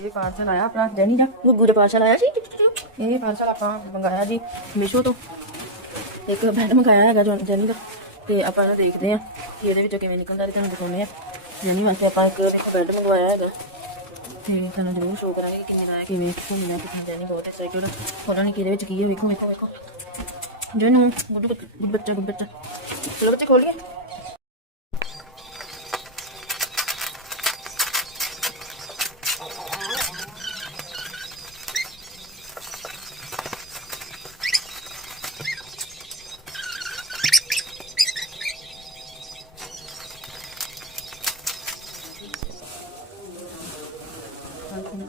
ਇਹ ਪਾਰਸਲ ਆਇਆ ਆਪਣਾ ਜੈਨੀ ਦਾ। ਗੁੱਗੂ ਦਾ ਪਾਰਸਲ ਆਇਆ ਸੀ? ਇਹ ਪਾਰਸਲ ਆਪਾਂ ਮੰਗਾਇਆ ਜੀ ਮੀਸ਼ੋ ਤੋਂ। ਇੱਕ ਬੈਡ ਮੰਗਾਇਆ ਹੈਗਾ ਜੋ ਜੈਨੀ ਦਾ ਤੇ ਆਪਾਂ ਇਹਨੂੰ ਦੇਖਦੇ ਆ ਕਿ ਇਹਦੇ ਵਿੱਚੋਂ ਕਿਵੇਂ ਨਿਕਲਦਾ ਤੇ ਤੁਹਾਨੂੰ ਦਿਖਾਉਂਦੇ ਆ ਜੈਨੀ ਵਾਸਤੇ ਆਪਾਂ ਇੱਕ ਦੇਖੋ ਬੈਡ ਮੰਗਵਾਇਆ ਹੈਗਾ। ਤੇ ਤੁਹਾਨੂੰ ਜ਼ਰੂਰ ਸ਼ੋਅ ਕਰਾਂਗੇ ਕਿ ਕਿਵੇਂ ਦਾ ਹੈ ਕਿਵੇਂ ਘੁੰਮਣਾ ਕਿਵੇਂ ਜੈਨੀ ਬਹੁਤ ਐਕਸਾਈਟਡ ਉਹਨਾਂ ਨੇ ਕਿਹਦੇ ਵਿੱਚ ਕੀ ਹੈ ਵੇਖੋ ਵੇਖੋ ਵੇਖੋ। ਜੈਨੂ ਗੁੱਡ ਗੁੱਡ ਬੱਚਾ ਗੁੱਡ ਬੱਚਾ। ਚਲੋ ਬੱਚੇ ਖੋਲੀਏ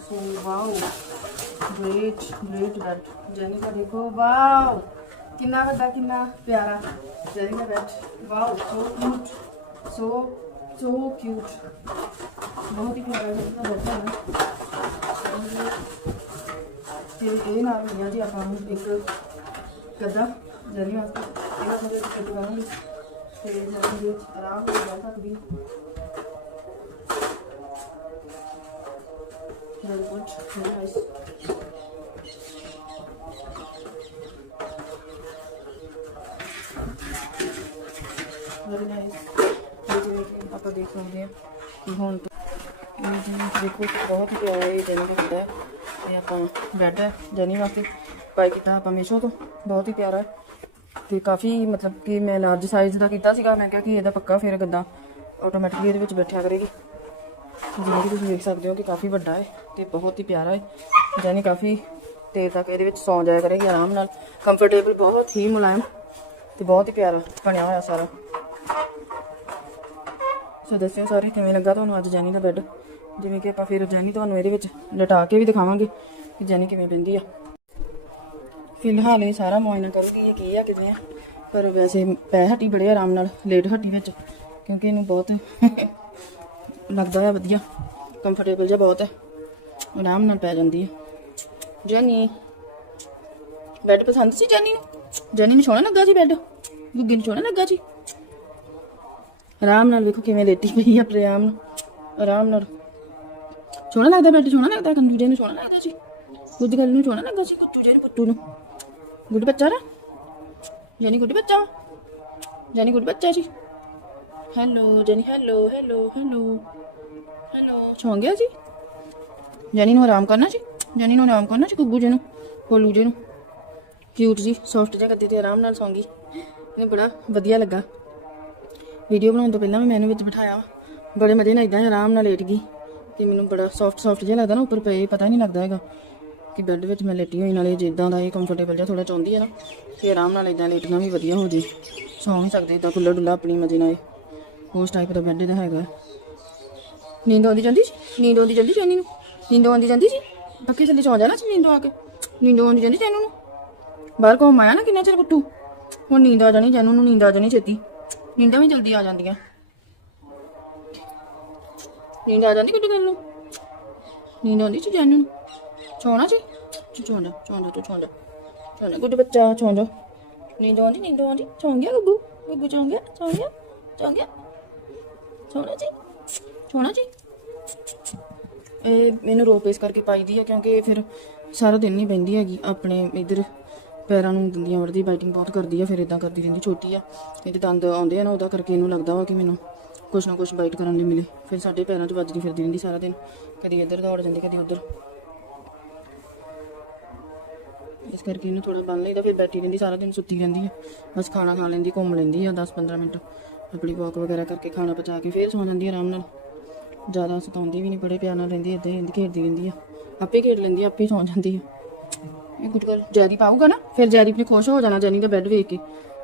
So wow, great, great that. ਜੈਨੀ ਦਾ ਦੇਖੋ ਵਾਓ ਕਿੰਨਾ ਵੱਡਾ ਕਿੰਨਾ ਪਿਆਰਾ ਜੈਨੀ ਦਾ bat wow so cute so so cute ਬਹੁਤ ਹੀ ਪਿਆਰਾ ਜੈਨੀ ਦਾ ਬੈਟ ਹੈ ਤੇ ਇਹ ਨਾਲ ਮਿਲਿਆ ਜੀ ਆਪਾਂ ਨੂੰ ਇੱਕ ਗੱਦਾ ਜੈਨੀ ਵਾਸਤੇ ਇਹਦਾ ਸਾਡੇ ਇੱਕ ਕਰਾਂਗੇ ਤੇ ਜੈਨੀ ਦੇ ਵਿੱਚ ਆਰਾਮ ਨਾਲ Very good. Nice. Very nice. ਜਿਵੇਂ ਕਿ ਆਪਾਂ ਦੇਖ ਸਕਦੇ ਹਾਂ ਕਿ ਹੁਣ ਦੇਖੋ ਬਹੁਤ ਹੀ ਪਿਆਰਾ ਇਹ ਜੈਨੀ ਹੁੰਦਾ ਹੈ ਇਹ ਆਪਾਂ ਬੈੱਡ ਹੈ ਜੈਨੀ ਵਾਸਤੇ ਬਾਈ ਕੀਤਾ ਆਪਾਂ ਮੀਸ਼ੋ ਤੋਂ ਬਹੁਤ ਹੀ ਪਿਆਰਾ ਹੈ ਤੇ ਕਾਫੀ ਮਤਲਬ ਕਿ ਮੈਂ ਲਾਰਜ ਸਾਈਜ਼ ਦਾ ਕੀਤਾ ਸੀਗਾ ਮੈਂ ਕਿਹਾ ਕਿ ਇਹਦਾ ਪੱਕਾ ਫਿਰ ਗੱਦਾ ਆਟੋਮੈਟਿਕਲੀ ਇਹਦੇ ਵਿੱਚ ਬੈਠਿਆ ਕਰੇਗੀ ਜਿਵੇਂ ਕਿ ਤੁਸੀਂ ਦੇਖ ਸਕਦੇ ਹੋ ਕਿ ਕਾਫੀ ਵੱਡਾ ਹੈ ਤੇ ਬਹੁਤ ਹੀ ਪਿਆਰਾ ਹੈ। ਯਾਨੀ ਕਾਫੀ ਦੇਰ ਤੱਕ ਇਹਦੇ ਵਿੱਚ ਸੌਂ ਜਾਇਆ ਕਰੇਗੀ ਆਰਾਮ ਨਾਲ। ਕੰਫਰਟੇਬਲ ਬਹੁਤ ਹੀ ਮੁਲਾਇਮ ਤੇ ਬਹੁਤ ਹੀ ਪਿਆਰਾ ਬਣਿਆ ਹੋਇਆ ਸਾਰਾ। ਸੋ ਦੱਸਿਓ ਸਾਰੇ, ਕਿਵੇਂ ਲੱਗਾ ਤੁਹਾਨੂੰ ਅੱਜ ਜੈਨੀ ਦਾ ਬੈੱਡ ਜਿਵੇਂ ਕਿ ਆਪਾਂ ਫਿਰ ਜੈਨੀ ਤੁਹਾਨੂੰ ਇਹਦੇ ਵਿੱਚ ਲਟਾ ਕੇ ਵੀ ਦਿਖਾਵਾਂਗੇ ਕਿ ਜੈਨੀ ਕਿਵੇਂ ਪੈਂਦੀ ਆ। ਫਿਲਹਾਲ ਇਹ ਸਾਰਾ ਮੁਆਇਨਾ ਕਰੂਗੀ ਇਹ ਕੀ ਆ, ਕਿਵੇਂ ਆ। ਪਰ ਵੈਸੇ ਪੈ ਹੱਟੀ ਬੜੇ ਆਰਾਮ ਨਾਲ, ਲੇਟ ਹੱਟੀ ਵਿੱਚ, ਕਿਉਂਕਿ ਇਹਨੂੰ ਬਹੁਤ ਲੱਗਦਾ ਹੈ ਵਧੀਆ। ਕੰਫਰਟੇਬਲ ਜਿਹਾ ਬਹੁਤ ਹੈ। ਆਰਾਮ ਨਾਲ ਪੈ ਜਾਂਦੀ ਹੈ। ਜੈਨੀ ਬੈੱਡ ਪਸੰਦ ਸੀ ਜੈਨੀ ਨੂੰ? ਜੈਨੀ ਨੂੰ ਸੋਹਣਾ ਲੱਗਾ ਜੀ ਬੈੱਡ ਗੁੱਗੀ ਨੂੰ ਸੋਹਣਾ ਲੱਗਾ ਜੀ ਆਰਾਮ ਨਾਲ ਵੇਖੋ ਕਿਵੇਂ ਲੇਟੀ ਪਈ ਹੈ ਆਪਣੇ ਆਰਾਮ ਨਾਲ ਆਰਾਮ ਨਾਲ। ਸੋਹਣਾ ਲੱਗਦਾ ਬੈੱਡ ਸੋਹਣਾ ਲੱਗਦਾ ਕੰਜੂ ਨੂੰ ਸੋਹਣਾ ਲੱਗਦਾ ਜੀ ਗੁੱਜ ਗੱਲ ਨੂੰ ਸੋਹਣਾ ਲੱਗਾ ਸੀ ਕੁੱਟੂ ਜੇ ਨੂੰ ਪੁੱਟੂ ਨੂੰ। ਗੁੱਡ ਬੱਚਾ ਨਾ। ਜੈਨੀ ਗੁੱਡ ਬੱਚਾ ਵਾ। ਜੈਨੀ ਗੁੱਡ ਬੱਚਾ ਜੀ hello Jenny hello hello hello hello ਸੌਂ ਗਿਆ ਜੀ? ਜੈਨੀ ਨੂੰ ਆਰਾਮ ਕਰਨਾ ਜੀ? ਜੈਨੀ ਨੂੰ ਆਰਾਮ ਕਰਨਾ ਜੀ ਗੁੱਗੂ ਜੀ ਨੂੰ ਕੋਲੂ ਜੀ ਨੂੰ? ਕਿਊਟ ਜੀ ਸੌਫਟ ਜਿਹਾ ਗੱਦੇ ਤੇ ਆਰਾਮ ਨਾਲ ਸੌਂ ਗਈ ਇਹਨੂੰ ਬੜਾ ਵਧੀਆ ਲੱਗਾ। ਵੀਡੀਓ ਬਣਾਉਣ ਤੋਂ ਪਹਿਲਾਂ ਮੈਂ ਮੈਨੂੰ ਵਿੱਚ ਬਿਠਾਇਆ। ਬੜੇ ਮਜ਼ੇ ਨਾਲ ਇਦਾਂ ਆਰਾਮ ਨਾਲ ਲੇਟ ਗਈ। ਤੇ ਮੈਨੂੰ ਬੜਾ ਸੌਫਟ ਸੌਫਟ ਜਿਹਾ ਲੱਗਦਾ ਨਾ ਉੱਪਰ ਪਏ ਪਤਾ ਨਹੀਂ ਲੱਗਦਾ ਹੈਗਾ ਕਿ ਬੈੱਡ ਵਿੱਚ ਮੈਂ ਲੇਟੀ ਹੋਈ ਨਾਲੇ ਜਿੱਦਾਂ ਦਾ ਇਹ ਕੰਫਰਟੇਬਲ ਜਿਹਾ ਥੋੜਾ ਚਾਹੁੰਦੀ ਹੈ ਨਾ ਤੇ ਆਰਾਮ ਨਾਲ ਇਦਾਂ ਲੇਟਣਾ ਵੀ ਵਧੀਆ ਹੋ ਜੇ। ਸੌਂ ਵੀ ਸਕਦੇ ਇਦਾਂ ਖੁੱਲਾ ਡੁੱਲਾ ਆਪਣੀ ਮਜ਼ੇ ਨਾਲ ਇਹ। ਉਸ ਟਾਈਪ ਦਾ ਬੈੱਡ ਇਹਦਾ ਹੈਗਾ। ਨੀਂਦ ਆਉਂਦੀ ਜਾਂਦੀ ਸੀ? ਨੀਂਦ ਆਉਂਦੀ ਜਾਂਦੀ ਜਾਨੀ ਨੂੰ? ਨੀਂਦ ਆਉਂਦੀ ਜਾਂਦੀ ਸੀ? ਪੱਕੇ ਥੱਲੇ ਸੌਂ ਜਾਣਾ ਸੀ ਨੀਂਦ ਆ ਕੇ। ਨੀਂਦ ਆਉਂਦੀ ਜਾਂਦੀ ਜਾਨੂੰ ਨੂੰ? ਬਾਹਰ ਘੁੰਮ ਆਇਆ ਨਾ ਕਿੰਨਾ ਚਿਰ ਕੁੱਟੂ ਹੁਣ ਨੀਂਦ ਆ ਜਾਣੀ ਜਾਨੂੰ ਨੂੰ ਨੀਂਦ ਆ ਜਾਣੀ ਛੇਤੀ। ਨੀਂਦਾਂ ਵੀ ਜਲਦੀ ਆ ਜਾਂਦੀਆਂ। ਨੀਂਦ ਆ ਜਾਂਦੀ ਕੁੱਟੂ ਨੂੰ? ਨੀਂਦ ਆਉਂਦੀ ਸੀ ਜਾਨੂੰ ਨੂੰ? ਸੌਣਾ ਸੀ? ਚੋਂਦਾ ਚੋਂਦਾ ਤੂੰ ਚੋਂਦਾ ਚੋਂਦਾ ਗੁੱਡ ਬੱਚਾ ਚੋਂਦਾ ਨੀਂਦ ਆਉਂਦੀ ਨੀਂਦ ਆਉਂਦੀ। ਸੌਂ ਗਿਆ ਗੁੱਗੂ? ਗੁੱਗੂ ਚੋਂ ਗਿਆ, ਸੌਂ ਗਿਆ ਸੌਂ ਗਿਆ। ਸੋਹਣਾ ਜੀ। ਸੋਹਣਾ ਜੀ। ਇਹ ਮੈਨੂੰ ਰੋਪ ਇਸ ਕਰਕੇ ਪਾਈ ਦੀ ਕਿਉਂਕਿ ਫਿਰ ਸਾਰਾ ਦਿਨ ਨਹੀਂ ਬੈੰਦੀ ਹੈਗੀ। ਆਪਣੇ ਇਧਰ ਪੈਰਾਂ ਨੂੰ ਦੰਦੀਆਂ ਵੜਦੀ ਬਾਈਟਿੰਗ ਬਹੁਤ ਕਰਦੀ ਆ, ਫਿਰ ਇਦਾਂ ਕਰਦੀ ਰਹਿੰਦੀ ਛੋਟੀ ਆ। ਇਹਦੇ ਦੰਦ ਆਉਂਦੇ ਆ ਨਾ, ਉਹਦਾ ਕਰਕੇ ਇਹਨੂੰ ਲੱਗਦਾ ਵਾ ਕਿ ਮੈਨੂੰ ਕੁਛ ਨਾ ਕੁਛ ਬਾਈਟ ਕਰਨ ਲਈ ਮਿਲੇ। ਫਿਰ ਸਾਡੇ ਪੈਰਾਂ 'ਚ ਵੱਜਦੀ ਫਿਰਦੀ ਰਹਿੰਦੀ ਸਾਰਾ ਦਿਨ। ਕਦੀ ਇੱਧਰ ਦੌੜ ਜਾਂਦੀ, ਕਦੀ ਉੱਧਰ। ਇਸ ਕਰਕੇ ਇਹਨੂੰ ਥੋੜਾ ਬੰਨ ਲਈਦਾ, ਫਿਰ ਬੈਠੀ ਰਹਿੰਦੀ, ਸਾਰਾ ਦਿਨ ਸੁੱਤੀ ਰਹਿੰਦੀ ਹੈ ਬਸ ਖਾਣਾ ਖਾ ਲੈਂਦੀ, ਘੁੰਮ ਲੈਂਦੀ ਆ 10-15 ਮਿੰਟ। ਆਪਣੀ ਵਾਕ ਵਗੈਰਾ ਕਰਕੇ ਖਾਣਾ ਪਚਾ ਕੇ ਫਿਰ ਸੌਂ ਜਾਂਦੀ ਆਰਾਮ ਨਾਲ। ਜ਼ਿਆਦਾ ਸਤਾਉਂਦੀ ਵੀ ਨਹੀਂ ਬੜੇ ਪਿਆਰ ਨਾਲ ਰਹਿੰਦੀ ਇਦਾਂ ਹੀ ਖੇਡਦੀ ਰਹਿੰਦੀ ਆ। ਆਪੇ ਖੇਡ ਲੈਂਦੀ ਆ, ਆਪੇ ਸੌਂ ਜਾਂਦੀ ਆ। ਇਹ ਗੁੱਡ ਗੱਲ ਜੈਰੀ ਪਾਊਗਾ ਨਾ, ਫਿਰ ਜੈਰੀ ਨੇ ਖੁਸ਼ ਹੋ ਜਾਣਾ ਜੈਨੀ ਦਾ ਬੈੱਡ ਵੇਖ ਕੇ,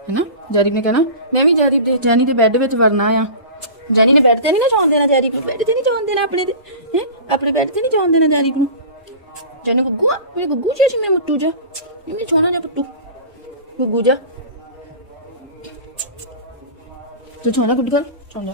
ਹੈਨਾ? ਜੈਰੀ ਨੇ ਕਹਿਣਾ, ਮੈਂ ਵੀ ਜੈਰੀ ਦੇ, ਜੈਨੀ ਦੇ ਬੈੱਡ ਵਿੱਚ ਵਰਨਾ ਆ। ਜੈਨੀ ਨੇ ਬੈੱਡ ਤੇ ਨਹੀਂ ਨਾ ਚੌਣ ਦੇਣਾ ਜੈਰੀ ਨੂੰ ਬੈੱਡ ਤੇ ਨਹੀਂ ਚੌਣ ਦੇਣਾ ਆਪਣੇ ਤੇ ਹੈ? ਆਪਣੇ ਬੈੱਡ ਤੇ ਨਹੀਂ ਚੌਣ ਦੇਣਾ ਜੈਰੀ ਨੂੰ। ਜੈਨੀ ਗੁੱਗੂ ਆ ਮੇਰੇ ਗੁੱਗੂ ਜੀ ਸੀ ਮੇਰੇ ਮੁੱਟੂ ਜਾ ਇਹ ਮੇਰੇ ਛੋਣਾ ਜਿਹਾ ਪੁੱਟੂ ਗੁੱਗੂ ਜਾ ਤੂੰ ਛੋਣਾ ਗੁੱਡ ਗੱਲ ਛੋਣਾ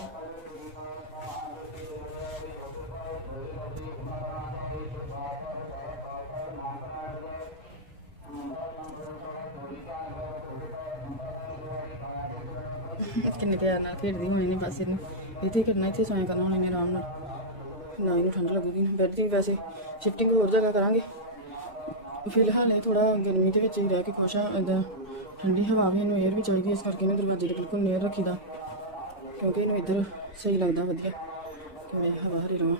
ਕਿੰਨੇ ਪਿਆਰ ਨਾਲ ਖੇਡਦੀ ਹੋਣੀ ਨੇ ਬਸ ਇਹਨੂੰ ਇੱਥੇ ਖੇਡਣਾ ਇੱਥੇ ਸੋਇਆ ਕਰਨਾ ਹੁਣ ਇਹਨੇ ਆਰਾਮ ਨਾਲ ਨਾ ਇਹਨੂੰ ਠੰਡ ਲੱਗੂਗੀ। ਬੈੱਡ ਦੀ ਵੈਸੇ ਸ਼ਿਫਟਿੰਗ ਹੋਰ ਜਗ੍ਹਾ ਕਰਾਂਗੇ। ਫਿਲਹਾਲ ਇਹ ਥੋੜਾ ਗਰਮੀ ਦੇ ਵਿੱਚ ਹੀ ਰਹਿ ਕੇ ਖੁਸ਼ ਆ। ਇਦਾਂ ਠੰਡੀ ਹਵਾ ਵੀ ਇਹਨੂੰ ਏਅਰ ਵੀ ਚਾਹੀਦੀ ਇਸ ਕਰਕੇ ਇਹਨੇ ਦਰਵਾਜ਼ੇ ਦੇ ਬਿਲਕੁਲ ਨੇੜ ਰੱਖੀਦਾ। ਕਿਉਂਕਿ ਇਹਨੂੰ ਇੱਧਰ ਸਹੀ ਲੱਗਦਾ ਵਧੀਆ, ਕਿ ਮੈਂ ਹਵਾ ਹਰੀ ਰਵਾਂ।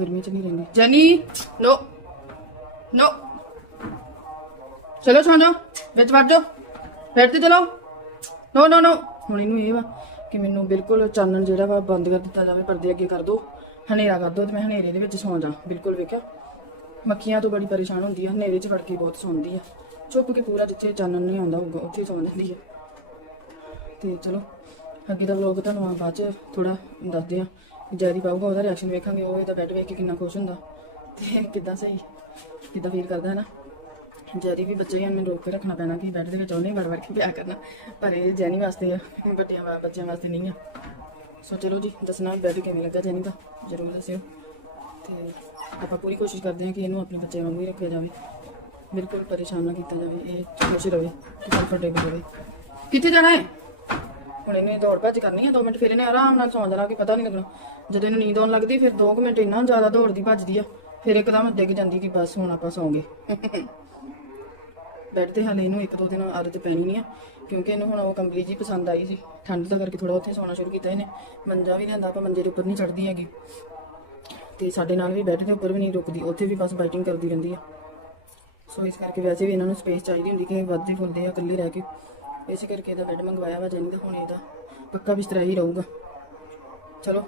ਗਰਮੀ ਚ ਨਹੀਂ ਰਹਿੰਦੀ। ਜਨੀ ਨੋ ਨੋ ਚਲੋ ਛਾਂ ਜਾਓ, ਵਿੱਚ ਵੜ ਜਾਓ। ਬੈਠ ਤੇ ਚਲੋ। ਨੋ ਨੋ ਨੋ। ਹੁਣ ਇਹਨੂੰ ਇਹ ਵਾ ਕਿ ਮੈਨੂੰ ਬਿਲਕੁਲ ਚਾਨਣ ਜਿਹੜਾ ਵਾ ਬੰਦ ਕਰ ਦਿੱਤਾ ਜਾਵੇ, ਪਰਦੇ ਅੱਗੇ ਕਰ ਦੋ। ਹਨੇਰਾ ਕਰ ਦੋ ਤੇ ਮੈਂ ਹਨੇਰੇ ਦੇ ਵਿੱਚ ਸੌਂ ਜਾ, ਬਿਲਕੁਲ ਵੇਖਿਆ? ਮੱਖੀਆਂ ਤੋਂ ਬੜੀ ਪਰੇਸ਼ਾਨ ਹੁੰਦੀ ਆ, ਹਨੇਰੇ 'ਚ ਵੜ ਕੇ ਬਹੁਤ ਸੌਂਦੀ ਆ। ਚੁੱਪ ਕੇ ਪੂਰਾ ਜਿੱਥੇ ਚਾਨਣ ਨਹੀਂ ਆਉਂਦਾ ਹੋਊਗਾ, ਉੱਥੇ ਸੌਂ ਜਾਂਦੀ ਆ। ਤੇ ਚਲੋ, ਅੱਗੇ ਦਾ ਵਲੋਗ ਤੁਹਾਨੂੰ ਆ ਬਾਅਦ ਚ ਥੋੜਾ ਦੱਸਦੇ ਆ ਜੈਰੀ ਪਾਊਗਾ ਉਹਦਾ ਰਿਐਕਸ਼ਨ ਵੇਖਾਂਗੇ, ਉਹ ਇਹਦਾ ਬੈੱਡ ਵੇਖ ਕੇ ਕਿੰਨਾ ਖੁਸ਼ ਹੁੰਦਾ। ਤੇ ਕਿੱਦਾਂ ਸਹੀ, ਕਿੱਦਾਂ ਫੀਲ ਕਰਦਾ ਹੈ ਨਾ ਜੈਰੀ ਵੀ ਬੱਚੇ ਨੂੰ ਰੋਕ ਕੇ ਰੱਖਣਾ ਪੈਣਾ ਕਿ ਬੈੱਡ ਦੇ ਵਿੱਚ ਉਹਨੇ ਵੜ ਵੜ ਕੇ ਪਿਆ ਕਰਨਾ, ਪਰ ਇਹ ਜੈਨੀ ਵਾਸਤੇ ਆ, ਵੱਡਿਆਂ ਬੱਚਿਆਂ ਵਾਸਤੇ ਨਹੀਂ ਆ। ਸੋ ਚਲੋ ਜੀ, ਦੱਸਣਾ ਬੈੱਡ ਕਿਵੇਂ ਲੱਗਾ ਜੈਨੀ ਦਾ ਜ਼ਰੂਰ ਦੱਸਿਓ। ਤੇ ਆਪਾਂ ਪੂਰੀ ਕੋਸ਼ਿਸ਼ ਕਰਦੇ ਹਾਂ ਕਿ ਇਹਨੂੰ ਆਪਣੇ ਬੱਚੇ ਵਾਂਗੂ ਹੀ ਰੱਖਿਆ ਜਾਵੇ। ਬਿਲਕੁਲ ਪਰੇਸ਼ਾਨ ਨਾ ਕੀਤਾ ਜਾਵੇ, ਇਹ ਖੁਸ਼ ਰਹੇ ਕਿ ਕੰਫਰਟੇਬਲ ਰਹੇ। ਕਿੱਥੇ ਜਾਣਾ ਹੈ? ਹੁਣ ਇਹਨੇ ਦੌੜ ਭੱਜ ਕਰਨੀ ਹੈ 2 ਮਿੰਟ ਫਿਰ ਇਹਨੇ ਆਰਾਮ ਨਾਲ ਸੌਂ ਜਾਣਾ ਕਿ ਪਤਾ ਨਹੀਂ ਲੱਗਣਾ। ਜਦੋਂ ਇਹਨੂੰ ਨੀਂਦ ਆਉਣ ਲੱਗਦੀ, ਫਿਰ 2 ਮਿੰਟ ਇੰਨਾ ਜ਼ਿਆਦਾ ਦੌੜਦੀ ਭੱਜਦੀ ਆ, ਫਿਰ ਇੱਕਦਮ ਡਿੱਗ ਜਾਂਦੀ ਕਿ ਬਸ ਹੁਣ ਆਪਾਂ ਸੌਂਗੇ ਬੈੱਡ ਤੇ ਹਾਲੇ ਇਹਨੂੰ ਇੱਕ ਦੋ ਦਿਨ ਆਦਤ ਪੈਣੀ ਨਹੀਂ ਆ, ਕਿਉਂਕਿ ਇਹਨੂੰ ਹੁਣ ਉਹ ਕੰਬਲੀ ਜੀ ਪਸੰਦ ਆਈ ਸੀ। ਠੰਡ ਦਾ ਕਰਕੇ ਥੋੜਾ ਉੱਥੇ ਸੌਣਾ ਸ਼ੁਰੂ ਕੀਤਾ ਇਹਨੇ। ਮੰਜਾ ਵੀ ਲਿਆਂਦਾ ਆਪਾਂ, ਮੰਜੇ ਦੇ ਉੱਪਰ ਨਹੀਂ ਚੜਦੀ ਹੈਗੀ। ਤੇ ਸਾਡੇ ਨਾਲ ਵੀ ਬੈੱਡ ਦੇ ਉੱਪਰ ਵੀ ਨਹੀਂ ਰੁਕਦੀ, ਉੱਥੇ ਵੀ ਬਸ ਬਾਈਟਿੰਗ ਕਰਦੀ ਰਹਿੰਦੀ ਆ। ਸੋ ਇਸ ਕਰਕੇ ਵੈਸੇ ਵੀ ਇਹਨਾਂ ਨੂੰ ਸਪੇਸ ਚਾਹੀਦੀ ਹੁੰਦੀ ਕਿ ਵੱਧਦੇ ਫੁੱਲਦੇ ਆ, ਇਕੱਲੇ ਰਹਿ ਕੇ। ਇਸੇ ਕਰਕੇ ਇਹਦਾ ਬੈੱਡ ਮੰਗਵਾਇਆ ਵਾ ਜੈਨੀ ਦਾ, ਹੁਣ ਇਹਦਾ ਪੱਕਾ ਬਿਸਤਰਾ ਹੀ ਰਹੂਗਾ। ਚਲੋ,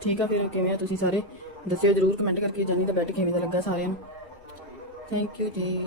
ਠੀਕ ਆ ਫਿਰ, ਕਿਵੇਂ ਆ ਤੁਸੀਂ ਸਾਰੇ? ਦੱਸਿਓ ਜਰੂਰ ਕਮੈਂਟ ਕਰਕੇ ਜੈਨੀ ਦਾ ਬੈੱਡ ਕਿਵੇਂ ਦਾ ਲੱਗਾ ਸਾਰਿਆਂ ਨੂੰ। ਥੈਂਕ ਯੂ ਜੀ।